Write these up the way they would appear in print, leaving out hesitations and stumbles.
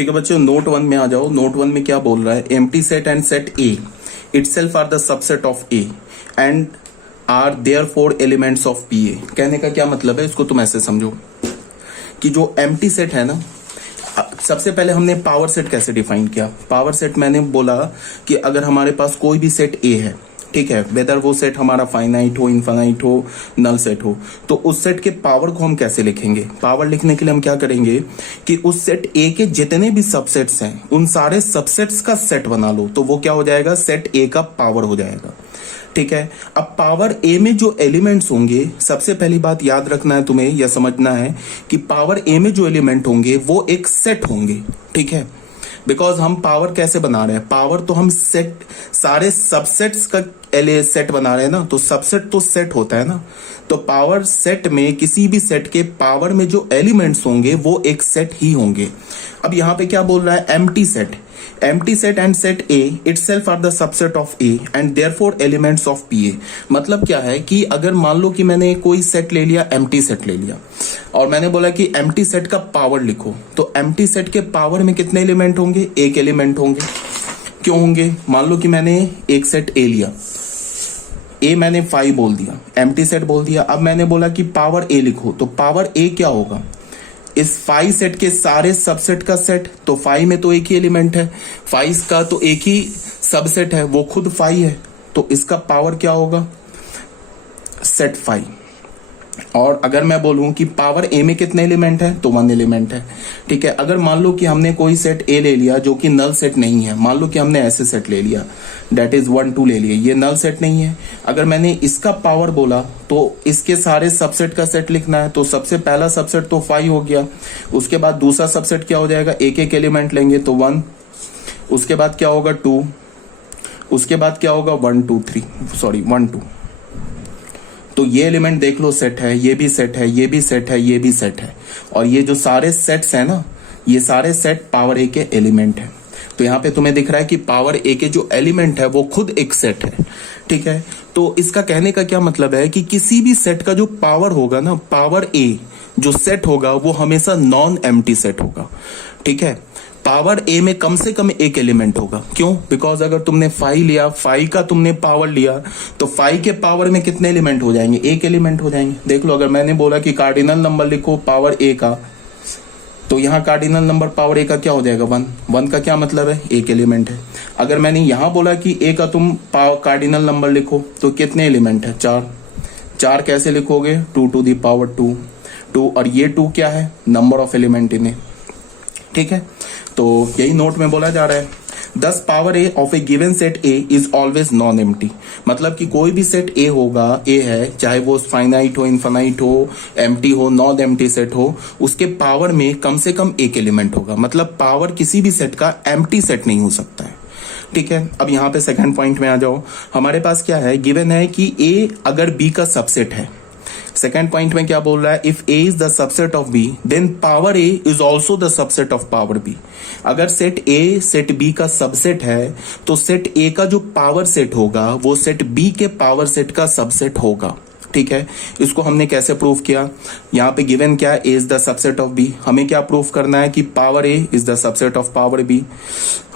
ठीक है बच्चों, नोट 1 में आ जाओ। नोट 1 में क्या बोल रहा है, empty set and set A itself are the subset of A and are therefore elements of P A. कहने का क्या मतलब है, इसको तुम ऐसे समझो कि जो एम्प्टी सेट है ना, सबसे पहले हमने पावर सेट कैसे डिफाइन किया। पावर सेट मैंने बोला कि अगर हमारे पास कोई भी सेट ए है, ठीक है, वेदर वो सेट हमारा फाइनाइट हो, इनफाइनाइट हो, नल सेट हो, तो उस सेट के पावर को हम कैसे लिखेंगे। पावर लिखने के लिए हम क्या करेंगे कि उस सेट ए के जितने भी सबसेट्स हैं उन सारे सबसेट्स का सेट बना लो, तो वो क्या हो जाएगा, सेट ए का पावर हो जाएगा। ठीक है, अब पावर ए में जो एलिमेंट्स होंगे, सबसे पहली बात याद रखना है तुम्हें, यह समझना है कि पावर ए में जो एलिमेंट होंगे वो एक सेट होंगे। ठीक है, बिकॉज हम पावर कैसे बना रहे हैं, पावर तो हम सेट सारे सबसेट्स का सेट बना रहे हैं ना, तो सबसेट तो सेट होता है ना, तो पावर सेट में किसी भी सेट के पावर में जो एलिमेंट्स होंगे वो एक सेट ही होंगे। अब यहां पे क्या बोल रहा है, empty set and set A itself are the subset of A and therefore elements of P A. मतलब क्या है कि अगर मान लो कि मैंने कोई सेट ले लिया, एम्प्टी सेट ले लिया, और मैंने बोला कि एम्प्टी सेट का पावर लिखो, तो एम्प्टी सेट के पावर में कितने एलिमेंट होंगे, एक एलिमेंट होंगे। क्यों होंगे, मान लो कि मैंने एक सेट ए लिया, ए मैंने 5 बोल दिया, एम्प्टी सेट बोल दिया, अब मैंने बोला कि पावर ए लिखो, तो पावर ए क्या होगा, इस 5 सेट के सारे सबसेट का सेट, तो 5 में तो एक ही एलिमेंट है, 5 का तो एक ही सबसेट है, वो खुद 5 है, तो इसका पावर क्या होगा, सेट 5। और अगर मैं बोलूं कि पावर ए में कितने एलिमेंट है, तो 1 एलिमेंट है। ठीक है, अगर मान लो कि हमने कोई सेट ए ले लिया जो कि नल सेट नहीं है, मान लो कि हमने ऐसे सेट ले लिया, डेट इज 1 2 ले लिया, ये नल सेट नहीं है, अगर मैंने इसका पावर बोला तो इसके सारे सबसेट का सेट लिखना है, तो सबसे पहला सबसेट तो 5 हो गया, उसके बाद दूसरा सबसेट क्या हो जाएगा, एक एक एलिमेंट लेंगे तो 1, उसके बाद क्या होगा 2, उसके बाद क्या होगा 1 2, तो ये एलिमेंट देख लो सेट है, ये भी सेट है, ये भी सेट है, ये भी सेट है, और ये जो सारे सेट्स हैं ना, ये सारे सेट पावर ए के एलिमेंट है। तो यहाँ पे तुम्हें दिख रहा है कि पावर ए के जो एलिमेंट है वो खुद एक सेट है। ठीक है, तो इसका कहने का क्या मतलब है कि किसी भी सेट का जो पावर होगा ना, पावर ए जो सेट होगा वो हमेशा नॉन एम्प्टी सेट होगा। ठीक है, पावर ए में कम से कम एक एलिमेंट होगा। क्यों, बिकॉज अगर तुमने 5 लिया, 5 का तुमने पावर लिया, तो 5 के पावर में कितने एलिमेंट हो जाएंगे, एक एलिमेंट हो जाएंगे। देख लो, अगर मैंने बोला कि कार्डिनल नंबर लिखो पावर ए का, तो यहाँ कार्डिनल नंबर पावर ए का क्या हो जाएगा, 1 का क्या मतलब है, एक एलिमेंट है। अगर मैंने यहाँ बोला कि ए का तुम कार्डिनल नंबर लिखो, तो कितने एलिमेंट है, 4 कैसे लिखोगे, 2 टू दी पावर 2, और ये 2 क्या है, नंबर ऑफ एलिमेंट इन ए। ठीक है, तो यही नोट में बोला जा रहा है, दस power A of A given set A is always non empty. मतलब कि कोई भी सेट ए होगा, ए है, चाहे वो फाइनाइट हो, इनफाइनाइट हो, एम्प्टी हो, नॉन एम्प्टी सेट हो, उसके पावर में कम से कम एक एलिमेंट होगा। मतलब पावर किसी भी सेट का एम्प्टी सेट नहीं हो सकता है। ठीक है, अब यहाँ पे सेकंड पॉइंट में आ जाओ। हमारे पास क्या है, गिवन है कि ए अगर बी का सबसेट है। सेकेंड पॉइंट में क्या बोल रहा है, if A is the subset of B then power A is also the subset of power B. अगर सेट ए सेट बी का सबसेट है, तो सेट ए का जो पावर सेट होगा वो सेट बी के पावर सेट का सबसेट होगा। ठीक है, इसको हमने कैसे प्रूव किया, यहाँ पे गिवन क्या है, a is the subset of b, हमें क्या प्रूव करना है कि power A is the subset of power b.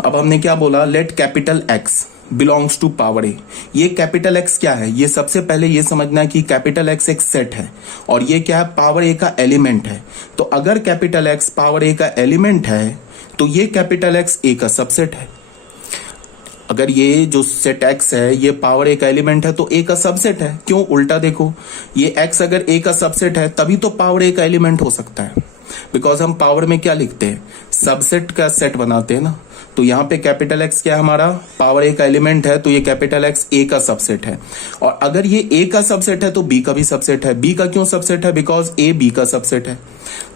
अब हमने क्या बोला, let capital x belongs to power a. ये कैपिटल एक्स क्या है, ये सबसे पहले ये समझना है कि कैपिटल एक्स एक सेट है और ये क्या है, पावर ए का एलिमेंट है। तो अगर कैपिटल एक्स पावर ए का एलिमेंट है तो ये कैपिटल एक्स ए का सबसेट है। अगर ये जो सेट एक्स है ये पावर ए का एलिमेंट है तो ए का सबसेट है। क्यों, उल्टा देखो, ये एक्स अगर ए का सबसेट है तभी तो पावर ए का एलिमेंट हो सकता है, बिकॉज हम पावर में क्या लिखते हैं, सबसेट का सेट बनाते हैं ना। तो यहाँ पे कैपिटल एक्स क्या है, हमारा पावर ए का एलिमेंट है, तो ये कैपिटल एक्स ए का सबसेट है। और अगर ये ए का सबसेट है तो बी का भी सबसेट है। बी का क्यों सबसेट है, बिकॉज ए बी का सबसेट है।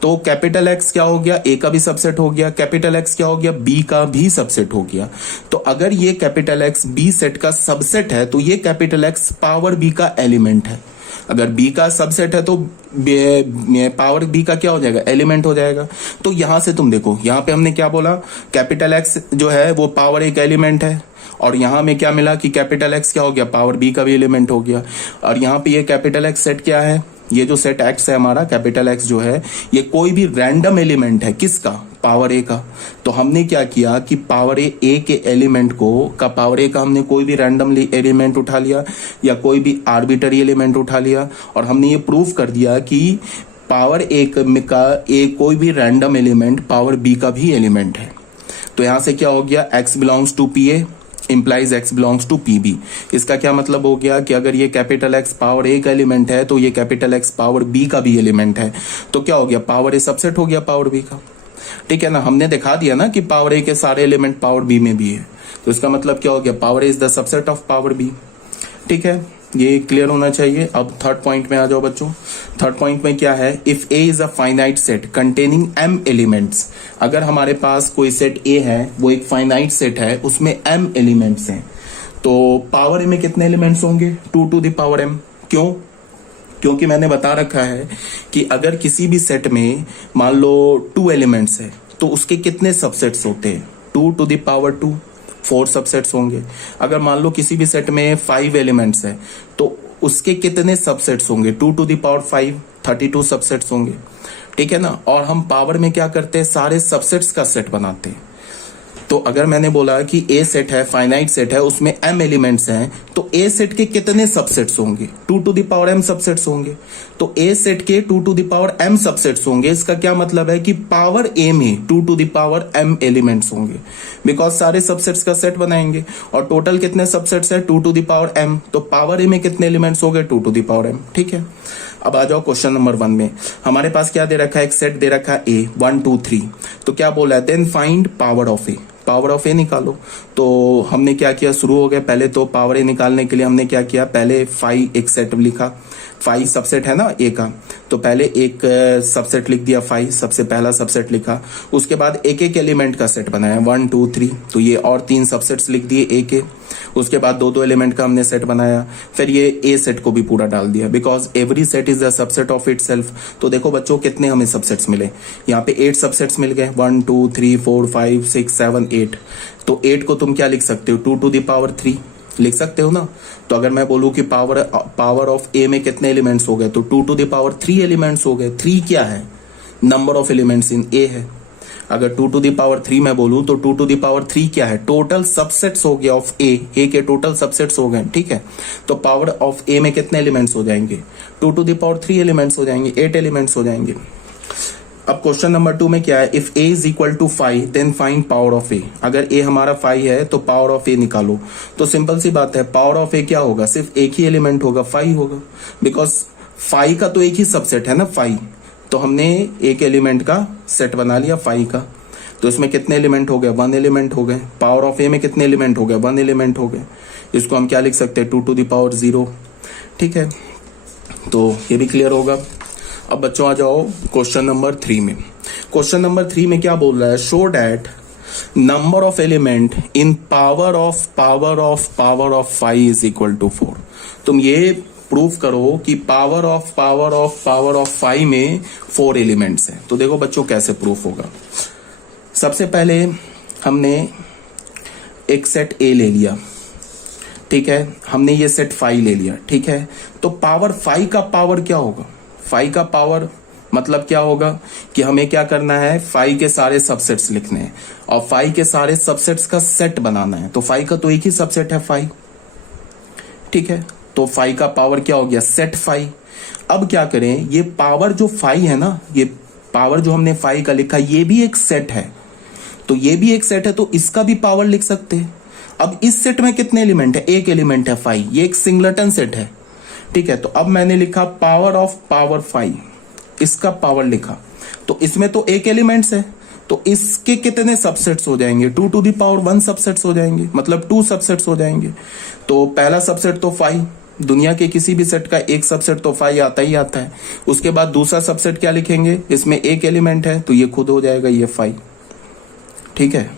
तो कैपिटल एक्स क्या हो गया, ए का भी सबसेट हो गया, कैपिटल एक्स क्या हो गया, बी का भी सबसेट हो गया। तो अगर ये कैपिटल एक्स बी सेट का सबसेट है तो ये कैपिटल एक्स पावर बी का एलिमेंट है। अगर बी का सबसेट है तो पावर बी का क्या हो जाएगा, एलिमेंट हो जाएगा। तो यहां से तुम देखो, यहां पे हमने क्या बोला, कैपिटल एक्स जो है वो पावर ए का एलिमेंट है, और यहां में क्या मिला कि कैपिटल एक्स क्या हो गया, पावर बी का भी एलिमेंट हो गया। और यहाँ पे ये कैपिटल एक्स सेट क्या है, ये जो सेट एक्स है हमारा कैपिटल एक्स जो है, ये कोई भी रैंडम एलिमेंट है, किसका, पावर ए का। तो हमने क्या किया कि पावर ए के एलिमेंट का पावर ए का हमने कोई भी रैंडमली एलिमेंट उठा लिया या कोई भी आर्बिटरी एलिमेंट उठा लिया, और हमने ये प्रूव कर दिया कि पावर ए का कोई भी रैंडम एलिमेंट पावर बी का भी एलिमेंट है। तो यहां से क्या हो गया, x belongs to P A implies x belongs to P B. इसका क्या मतलब हो गया कि अगर ये कैपिटल X पावर ए का एलिमेंट है तो ये कैपिटल X पावर बी का भी एलिमेंट है। तो क्या हो गया, पावर ए सबसेट हो गया पावर बी का। ठीक है ना, हमने दिखा दिया ना कि पावर ए के सारे एलिमेंट पावर बी में भी है। तो इसका मतलब क्या हो गया, power A is the subset of power B. ठीक है, ये क्लियर होना चाहिए। अब थर्ड पॉइंट में आ जाओ बच्चों। थर्ड पॉइंट में क्या है, if A is a finite set containing m elements. अगर हमारे पास कोई सेट ए है, वो एक फाइनाइट सेट है, उसमें m एलिमेंट्स हैं, तो पावर ए में कितने एलिमेंट्स होंगे, 2 टू द पावर m। क्यों, क्योंकि मैंने बता रखा है कि अगर किसी भी सेट में मान लो 2 एलिमेंट्स है तो उसके कितने सबसेट्स होते हैं, 2 टू द पावर 2, 4 सबसेट्स होंगे। अगर मान लो किसी भी सेट में 5 एलिमेंट्स है तो उसके कितने सबसेट्स होंगे, 2 टू द पावर 5, 32 सबसेट्स होंगे। ठीक है ना, और हम पावर में क्या करते हैं, सारे सबसेट्स का सेट बनाते हैं। तो अगर मैंने बोला कि ए सेट है, फाइनाइट सेट है, उसमें m एलिमेंट्स हैं, तो ए सेट के कितने सबसेट्स होंगे, 2 to the power m subsets होंगे। तो ए सेट के 2 to the power m subsets होंगे। इसका क्या मतलब है कि पावर ए में 2 to the power m elements होंगे, बिकॉज सारे सबसेट्स का सेट बनाएंगे। और टोटल कितने सबसेट्स है, 2 टू द पावर m। तो पावर ए में कितने एलिमेंट्स हो गए, 2 टू द पावर m। ठीक है, अब आ जाओ क्वेश्चन नंबर 1 में। हमारे पास क्या दे रखा है, एक सेट दे रखा है ए 1 2 3। तो क्या बोला है, then find power of a. Power of a निकालो। तो हमने क्या किया, शुरू हो गया। पहले तो पावर ए निकालने के लिए हमने क्या किया, पहले 5 एक सेट लिखा, 5 सबसेट है ना ए का, तो पहले एक सबसेट लिख दिया 5, सबसे पहला सबसेट लिखा। उसके बाद एक एक एलिमेंट का सेट बनाया 1 2 3, तो ये और 3 सबसेट्स लिख दिए ए के। उसके बाद 2 2 एलिमेंट का हमने सेट बनाया, फिर ये ए सेट को भी पूरा डाल दिया, because every set is the subset of itself. तो देखो बच्चों कितने हमें सबसेट्स मिले, यहाँ पे 8 सबसेट्स मिल गए, 1 2 3 4 5 6 7 8। तो 8 को तुम क्या लिख सकते हो, 2 टू द पावर 3 लिख सकते हो ना। तो अगर मैं बोलूं कि पावर ऑफ ए में कितने एलिमेंट्स हो गए, तो 2 टू द पावर 3 एलिमेंट्स हो गए। 3 क्या है, नंबर ऑफ एलिमेंट्स इन ए है। अगर 2 टू द पावर 3 मैं बोलूं तो 2 टू द पावर 3 क्या है, टोटल सबसेट्स हो गया ऑफ ए के टोटल सबसेट्स हो गए। ठीक है, तो पावर ऑफ ए में कितने एलिमेंट्स हो जाएंगे, 2 टू द पावर 3 एलिमेंट्स हो जाएंगे, 8 एलिमेंट्स हो जाएंगे। अब क्वेश्चन नंबर 2 में क्या है, if A is equal to 5 then find power of a. अगर ए हमारा 5 है तो पावर ऑफ ए निकालो। तो सिंपल सी बात है, पावर ऑफ ए क्या होगा, सिर्फ एक ही एलिमेंट होगा, 5 होगा, बिकॉज 5 का तो एक ही सबसेट है ना 5। तो हमने एक एलिमेंट का सेट बना लिया 5 का, तो इसमें कितने एलिमेंट हो गए, 1 एलिमेंट हो गए। पावर ऑफ ए में कितने एलिमेंट हो गए, 1 एलिमेंट हो गए। इसको हम क्या लिख सकते हैं, 2 टू द पावर 0। ठीक है, तो ये भी क्लियर होगा। अब बच्चों आ जाओ क्वेश्चन नंबर 3 में। क्वेश्चन नंबर 3 में क्या बोल रहा है, show that number of element in power of 5 is equal to 4। तुम ये प्रूफ करो कि पावर ऑफ 5 में 4 एलिमेंट्स हैं। तो देखो बच्चों कैसे प्रूफ होगा। सबसे पहले हमने एक सेट ए ले लिया, ठीक है, हमने ये सेट 5 ले लिया, ठीक है। तो पावर 5 का पावर क्या होगा, 5 का पावर मतलब क्या होगा कि हमें क्या करना है, 5 के सारे सबसेट्स लिखने हैं और 5 के सारे सबसेट्स का सेट बनाना है। तो 5 का तो एक ही सबसेट है 5, ठीक है। तो 5 का पावर क्या हो गया, सेट 5। अब क्या करें, ये पावर जो 5 है ना, ये पावर जो हमने 5 का लिखा, ये भी एक सेट है, तो ये भी एक सेट है, तो इसका भी पावर लिख सकते हैं। अब इस सेट में कितने एलिमेंट है, एक एलिमेंट है 5, ये एक सिंगलटन सेट है, ठीक है। तो अब मैंने लिखा पावर ऑफ पावर 5, इसका पावर लिखा, तो इसमें तो एक एलिमेंट्स है, तो इसके कितने सबसेट्स हो जाएंगे, 2 टू द पावर 1 सबसेट्स हो जाएंगे, मतलब 2 सबसेट्स हो जाएंगे। तो पहला सबसेट तो 5, दुनिया के किसी भी सेट का एक सबसेट तो 5 आता ही आता है। उसके बाद दूसरा सबसेट क्या लिखेंगे, इसमें एक एलिमेंट है, तो ये खुद हो जाएगा ये 5, ठीक है।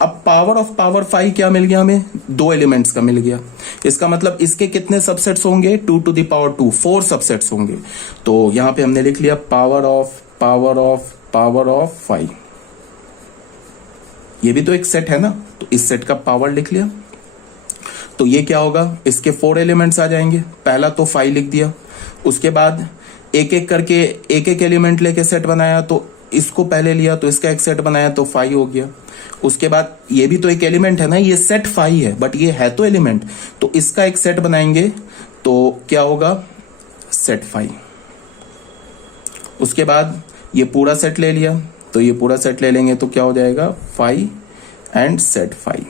अब पावर ऑफ पावर 5 क्या मिल गया हमें, 2 एलिमेंट्स का मिल गया। इसका मतलब इसके कितने सबसेट्स होंगे, 2 टू द पावर 2, 4 सबसेट्स होंगे। तो यहां पे हमने लिख लिया पावर ऑफ 5। ये भी तो एक सेट है ना, तो इस सेट का पावर लिख लिया। तो ये क्या होगा, इसके 4 एलिमेंट्स आ जाएंगे। पहला तो 5 लिख दिया, उसके बाद एक एक करके एक एक एलिमेंट लेके सेट बनाया, तो इसको पहले लिया तो इसका एक सेट बनाया तो फाई हो गया। उसके बाद ये भी तो एक एलिमेंट है ना, ये सेट फाई है बट ये है तो एलिमेंट, तो इसका एक सेट बनाएंगे तो क्या होगा, सेट फाई। उसके बाद ये पूरा सेट ले लिया तो ये पूरा सेट ले लेंगे तो क्या हो जाएगा, फाई एंड सेट फाई।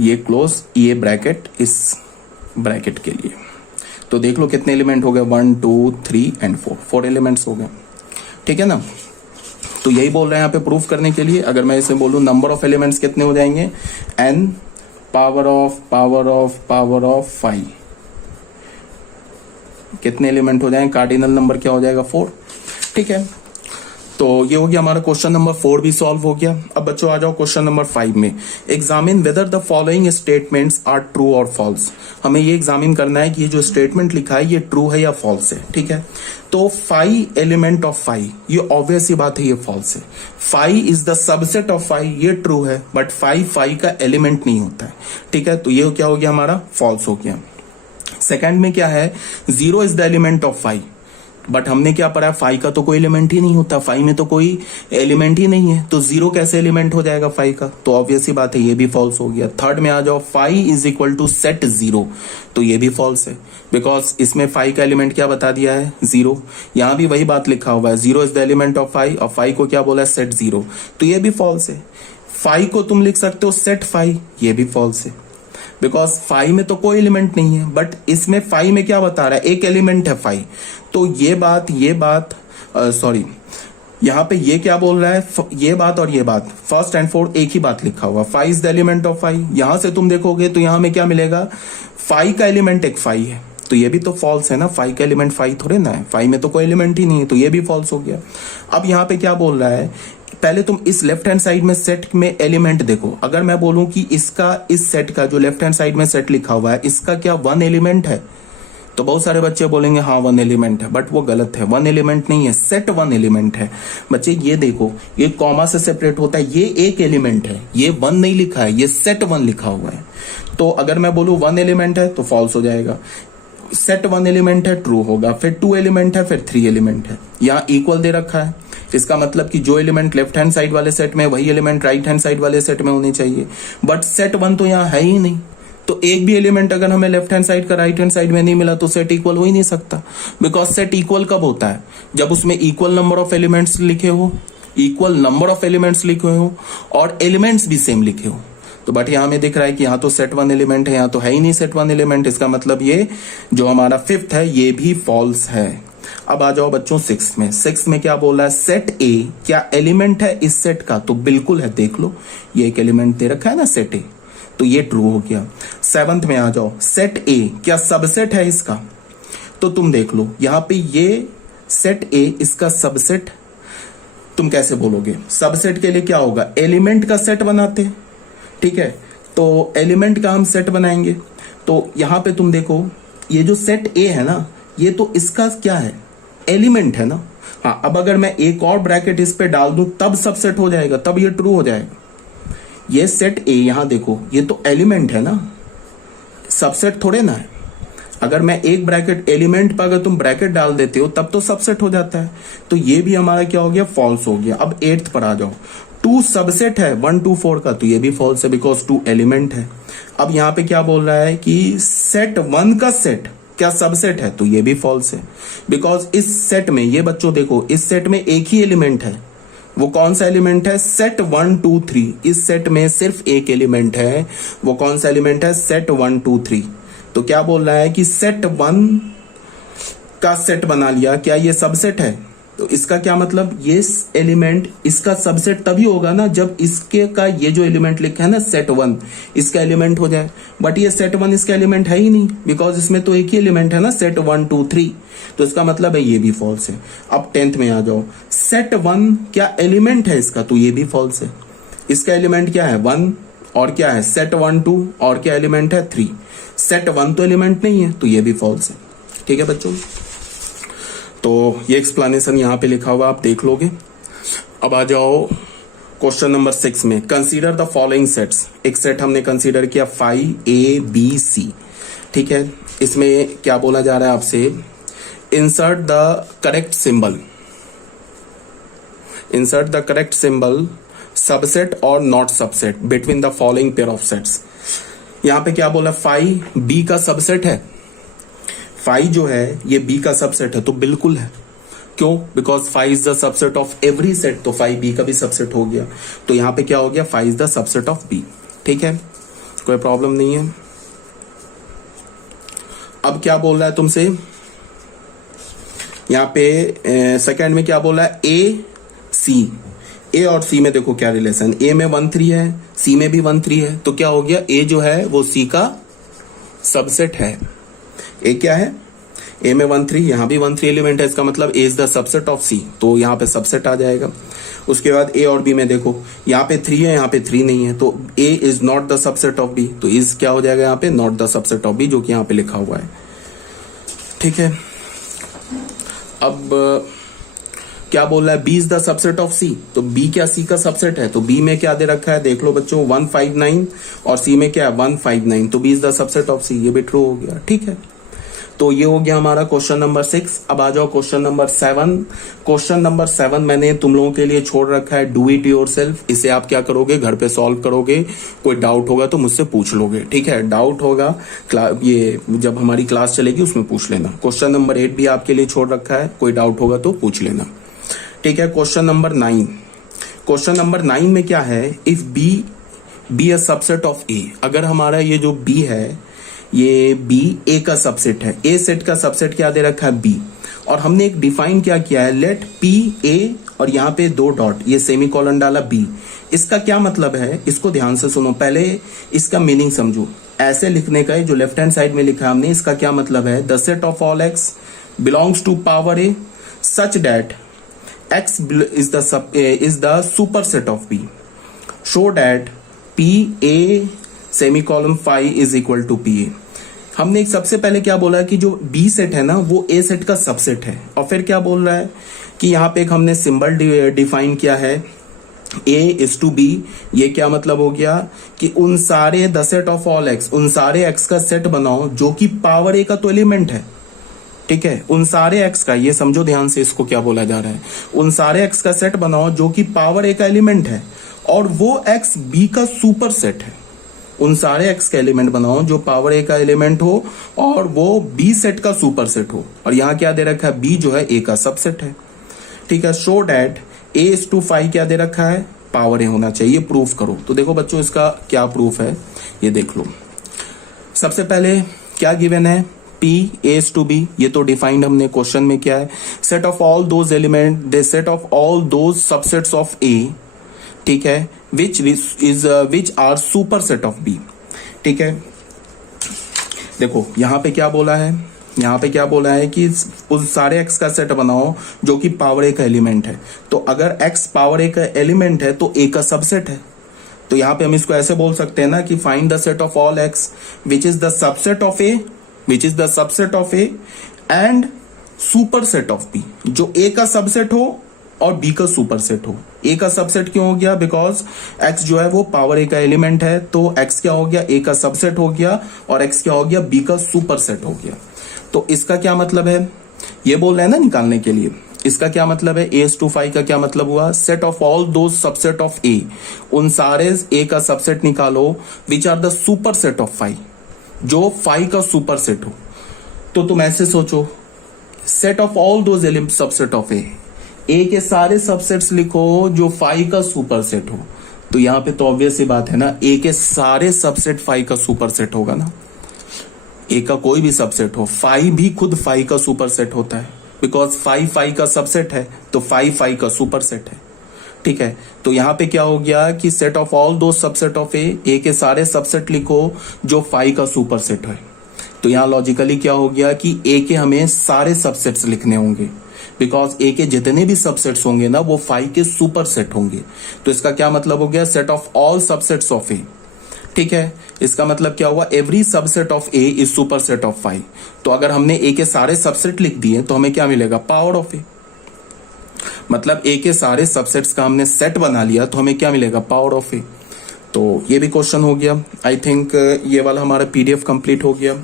ये क्लोज, ये ब्रैकेट इस ब्रैकेट के लिए। तो देख लो कितने एलिमेंट हो गए, 1 2 3 एंड 4 एलिमेंट्स हो गए, ठीक है ना। तो यही बोल रहे हैं यहाँ पे प्रूफ करने के लिए। अगर मैं इसे बोलूं नंबर ऑफ एलिमेंट्स कितने हो जाएंगे, n power of power of power of 5, कितने एलिमेंट हो जाएंगे, कार्डिनल नंबर क्या हो जाएगा, 4, ठीक है। तो ये हो गया हमारा क्वेश्चन नंबर 4 भी सॉल्व हो गया। अब बच्चों आ जाओ क्वेश्चन नंबर 5 में। Examine whether the following statements are true और फॉल्स। हमें ये एग्जामिन करना है कि ये जो स्टेटमेंट लिखा है ये ट्रू है या फॉल्स है, ठीक है। तो 5 एलिमेंट ऑफ 5, ये ऑब्वियस ही बात है ये फॉल्स है। 5 इज द सबसेट ऑफ 5, ये ट्रू है, बट 5 का एलिमेंट नहीं होता है, ठीक है। तो ये क्या हो गया हमारा, फॉल्स हो गया। सेकंड में क्या है, 0 is the element of 5, but हमने क्या पढ़ा, 5 का तो कोई एलिमेंट ही नहीं होता, 5 में तो कोई एलिमेंट ही नहीं है, तो 0 कैसे एलिमेंट हो जाएगा 5 का, तो ऑब्वियस ही बात है ये भी फॉल्स हो गया। थर्ड में आ जाओ, 5 इज इक्वल टू सेट 0, तो ये भी फॉल्स है, बिकॉज इसमें 5 का एलिमेंट क्या बता दिया है, 0। यहां भी वही बात लिखा हुआ है, 0 इज द एलिमेंट ऑफ 5, और 5 को क्या बोला है, सेट 0, तो ये भी फॉल्स है। 5 को तुम लिख सकते हो सेट 5, ये भी फॉल्स है, बिकॉज 5 में तो कोई एलिमेंट नहीं है, बट इसमें 5 में क्या बता रहा है, एक एलिमेंट है 5, तो ये बात सॉरी, यहाँ पे ये क्या बोल रहा है, ये बात और ये बात, फर्स्ट एंड फोर्थ एक ही बात लिखा हुआ, 5 इज द एलिमेंट ऑफ 5। यहां से तुम देखोगे तो यहां में क्या मिलेगा, 5 का एलिमेंट एक 5 है, तो ये भी तो फॉल्स है ना, 5 का एलिमेंट 5 थोड़े ना है, 5 में तो कोई एलिमेंट ही नहीं है, तो ये भी फॉल्स हो गया। अब यहाँ पे क्या बोल रहा है, पहले तुम इस लेफ्ट हैंड साइड में सेट में एलिमेंट देखो। अगर मैं बोलूं कि इसका, इस सेट का जो लेफ्ट हैंड साइड में सेट लिखा हुआ है, इसका क्या 1 एलिमेंट है, तो बहुत सारे बच्चे बोलेंगे हाँ 1 एलिमेंट है, बट वो गलत है, 1 एलिमेंट नहीं है, सेट 1 एलिमेंट है। बच्चे ये देखो, ये कॉमा से सेपरेट होता है, ये एक एलिमेंट है, ये 1 नहीं लिखा है, ये सेट 1 लिखा हुआ है। तो अगर मैं बोलूं 1 एलिमेंट है तो फॉल्स हो जाएगा, सेट 1 एलिमेंट है ट्रू होगा, फिर 2 एलिमेंट है, फिर 3 एलिमेंट है। यहाँ इक्वल दे रखा है, इसका मतलब कि जो एलिमेंट लेफ्ट हैंड साइड वाले सेट में वही एलिमेंट राइट हैंड साइड वाले सेट में होने चाहिए, बट सेट 1 तो यहाँ है ही नहीं, तो एक भी एलिमेंट अगर हमें लेफ्ट हैंड साइड का राइट हैंड साइड में नहीं मिला तो सेट इक्वल हो ही नहीं सकता। बिकॉज सेट इक्वल कब होता है, जब उसमें इक्वल नंबर ऑफ एलिमेंट्स लिखे हो, इक्वल नंबर ऑफ एलिमेंट्स लिखे हो और एलिमेंट्स भी सेम लिखे हो। तो बट यहाँ में दिख रहा है कि यहाँ तो सेट 1 एलिमेंट है, यहाँ तो है ही नहीं सेट 1 एलिमेंट, इसका मतलब ये जो हमारा 5th है ये भी फॉल्स है। अब आ जाओ बच्चों 6 में। 6 में क्या बोला है, सेट ए क्या एलिमेंट है इस सेट का, तो बिल्कुल है, देख लो ये एक एलिमेंट दे रखा है ना सेट ए, तो ये ट्रू हो गया। 7th में आ जाओ, सेट ए क्या सबसेट है इसका, तो तुम देख लो यहाँ पे ये सेट ए इसका सबसेट, तुम कैसे बोलोगे, सबसेट के लिए क्या होगा, एलिमेंट का सेट बनाते, ठीक है, तो एलिमेंट का हम सेट बनाएंगे। तो यहां पे तुम देखो ये जो सेट ए है ना, ये तो इसका क्या है, एलिमेंट है ना। हाँ, अब अगर मैं एक और ब्रैकेट इस पे डाल दूं तब सबसेट हो जाएगा, तब ये ट्रू हो जाएगा। ये सेट ए यहां देखो, ये तो एलिमेंट है ना, सबसेट थोड़े ना है। अगर मैं एक ब्रैकेट एलिमेंट पर अगर तुम ब्रैकेट डाल देते हो तब तो सबसेट हो जाता है, तो ये भी हमारा क्या हो गया, फॉल्स हो गया। अब 8th पर आ जाओ, 2 सबसेट है 1 2 4 का, तो ये भी फॉल्स है बिकॉज 2 एलिमेंट है। अब यहाँ पे क्या बोल रहा है कि सेट 1 का सेट क्या सबसेट है, तो ये भी फॉल्स है बिकॉज इस सेट में, ये बच्चों देखो इस सेट में एक ही एलिमेंट है, वो कौन सा एलिमेंट है, सेट 1 2 3, इस सेट में सिर्फ एक एलिमेंट है, वो कौन सा एलिमेंट है, सेट 1 2 3। तो क्या बोल रहा है कि सेट 1 का सेट बना लिया, क्या ये सबसेट है, तो इसका क्या मतलब, ये एलिमेंट इसका सबसेट तभी होगा ना जब इसके का ये जो एलिमेंट लिखा है ना सेट 1 इसका एलिमेंट हो जाए, बट ये सेट 1 इसका एलिमेंट है ही नहीं बिकॉज इसमें तो एक ही एलिमेंट है ना, सेट 1 2 3, तो इसका मतलब है ये भी फॉल्स है। अब 10th में आ जाओ, सेट 1 क्या एलिमेंट है इसका, तो ये भी फॉल्स है। इसका एलिमेंट क्या है, 1, और क्या है सेट 1 2, और क्या एलिमेंट है 3, सेट 1 तो एलिमेंट नहीं है, तो ये भी फॉल्स है। ठीक है बच्चों, तो ये एक्सप्लेनेशन यहाँ पे लिखा हुआ आप देख लोगे। अब आ जाओ क्वेश्चन नंबर 6 में, कंसीडर द फॉलोइंग सेट्स। एक सेट हमने कंसीडर किया 5 A B C, ठीक है। इसमें क्या बोला जा रहा है आपसे, insert the correct symbol, insert the correct symbol subset or not subset between the following pair of sets. यहां पे क्या बोला, फाइव बी का सबसेट है, फाइव जो है ये बी का सबसेट है, तो बिल्कुल है। क्यों? Because five is the subset of every set, तो फाइव बी का भी सबसेट हो गया, तो यहां पे क्या हो गया, five is the subset of B. ठीक है, कोई प्रॉब्लम नहीं है। अब क्या बोल रहा है तुमसे, यहां पे सेकंड में क्या बोला है, ए सी, ए और सी में देखो क्या रिलेशन, ए में 1 3 है, सी में भी 1 3 है, तो क्या हो गया, ए जो है वो सी का सबसेट है। ए क्या है, ए में 1 3, यहां भी 1 3 एलिमेंट है, इसका मतलब ए is the subset of c, तो यहां पे सबसेट आ जाएगा। उसके बाद ए और बी में देखो, यहां पे 3 है, यहां पे 3 नहीं है, तो a is not the subset of b, तो इज क्या हो जाएगा यहां पे, not the subset of B, जो कि यहां पे लिखा हुआ है। ठीक है, अब क्या बोल रहा है, b is the subset of c, तो बी क्या सी का सबसेट है, तो बी में क्या दे रखा है, देख लो बच्चों 159, और सी में क्या है 159, तो b is the subset of c, ये भी ट्रू हो गया। ठीक है, तो ये हो गया हमारा क्वेश्चन नंबर 6। अब आ जाओ क्वेश्चन नंबर 7। क्वेश्चन नंबर 7 मैंने तुम लोगों के लिए छोड़ रखा है, डू इट योरसेल्फ। इसे आप क्या करोगे, घर पे सॉल्व करोगे, कोई डाउट होगा तो मुझसे पूछ लोगे। ठीक है, डाउट होगा ये जब हमारी क्लास चलेगी उसमें पूछ लेना। क्वेश्चन नंबर 8 भी आपके लिए छोड़ रखा है, कोई डाउट होगा तो पूछ लेना। ठीक है, क्वेश्चन नंबर 9। क्वेश्चन नंबर 9 में क्या है, if b a subset of a, अगर हमारा ये जो बी है ये बी ए का सबसेट है, ए सेट का सबसेट क्या दे रखा है, बी, और हमने एक डिफाइन क्या किया है, लेट पी ए, और यहाँ पे 2 डॉट, ये सेमीकोलन डाला बी। इसका क्या मतलब है, इसको ध्यान से सुनो, पहले इसका मीनिंग समझो। ऐसे लिखने का है, जो लेफ्ट हैंड साइड में लिखा है हमने, इसका क्या मतलब है, the set of all x belongs to power A such that x is the super set of B, show that P A semicolon 5 is equal to P A. हमने एक सबसे पहले क्या बोला है कि जो बी सेट है ना वो ए सेट का सबसेट है, और फिर क्या बोल रहा है कि यहाँ पे एक हमने सिंबल डिफाइन किया है, ए इज टू बी। ये क्या मतलब हो गया कि उन सारे the set of all x, उन सारे एक्स का सेट बनाओ जो कि पावर ए का तो एलिमेंट है। ठीक है, उन सारे एक्स का, ये समझो ध्यान से इसको क्या बोला जा रहा है, उन सारे एक्स का सेट बनाओ जो कि पावर ए का एलिमेंट है, और वो एक्स बी का सुपर सेट है। उन सारे एक्स का एलिमेंट बनाओ जो पावर ए का एलिमेंट हो और वो बी सेट का सुपर सेट हो, और यहां क्या दे रखा है, बी जो है ए का सबसेट है। ठीक है, show that A is to 5 क्या दे रखा है, पावर ए होना चाहिए, प्रूफ करो। तो देखो बच्चों इसका क्या प्रूफ है, ये देख लो। सबसे पहले क्या गिवन है, P A is to B, ये तो डिफाइंड हमने क्वेश्चन में क्या है, set of all those element, they set of all those subsets of a, ठीक है, which are super set of B. ठीक है, देखो यहां पे क्या बोला है, यहां पे क्या बोला है कि उस सारे एक्स का सेट बनाओ जो कि पावर ए का एलिमेंट है। तो अगर एक्स पावर ए का एलिमेंट है तो ए का सबसेट है, तो यहां पे हम इसको ऐसे बोल सकते हैं ना कि find the set of all x which is the subset of A, which is the subset of A and super set of B, जो ए का सबसेट हो और बी का सुपर सेट हो। ए का सबसेट क्यों हो गया, बिकॉज एक्स जो है वो पावर ए का एलिमेंट है, तो एक्स क्या हो गया, ए का सबसेट हो गया, और एक्स क्या हो गया, बी का सुपर सेट हो गया। तो इसका क्या मतलब है, ये बोल रहे हैं ना निकालने के लिए, इसका क्या मतलब है, ए टू 5 का क्या मतलब हुआ, सेट ऑफ ऑल दो सबसेट ऑफ ए, उन सारे ए का सबसेट निकालो which are the super set of 5, जो 5 का सुपर सेट हो। तो तुम ऐसे सोचो, set of all those element subset of a के सारे सबसेट्स लिखो जो 5 का सुपर सेट हो, तो यहां पे तो ऑब्वियस सी बात है ना, ए के सारे सबसेट 5 का सुपर सेट होगा ना, ए का कोई भी सबसेट हो, 5 भी खुद 5 का सुपर सेट होता है, बिकॉज 5 का सबसेट है, तो 5 का सुपर सेट है। ठीक है, तो यहां पे क्या हो गया कि सेट ऑफ ऑल दो सबसेट ऑफ ए के सारे सबसेट लिखो जो 5 का सुपर सेट है। तो यहां लॉजिकली क्या हो गया कि ए के हमें सारे सबसेट्स लिखने होंगे, बिकॉज ए के जितने भी सबसेट्स होंगे ना वो 5 के सुपर सेट होंगे। तो इसका क्या मतलब हो गया, set of all subsets of a. ठीक है, इसका मतलब क्या हुआ, every subset of a is super set of 5। तो अगर हमने ए के सारे सबसेट लिख दिए तो हमें क्या मिलेगा, पावर ऑफ ए। मतलब ए के सारे सबसेट्स का हमने सेट बना लिया तो हमें क्या मिलेगा, पावर ऑफ ए। तो ये भी क्वेश्चन हो गया। आई थिंक ये वाला हमारा पीडीएफ कंप्लीट हो गया।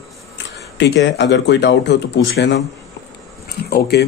ठीक है, अगर कोई डाउट हो तो पूछ लेना। ओके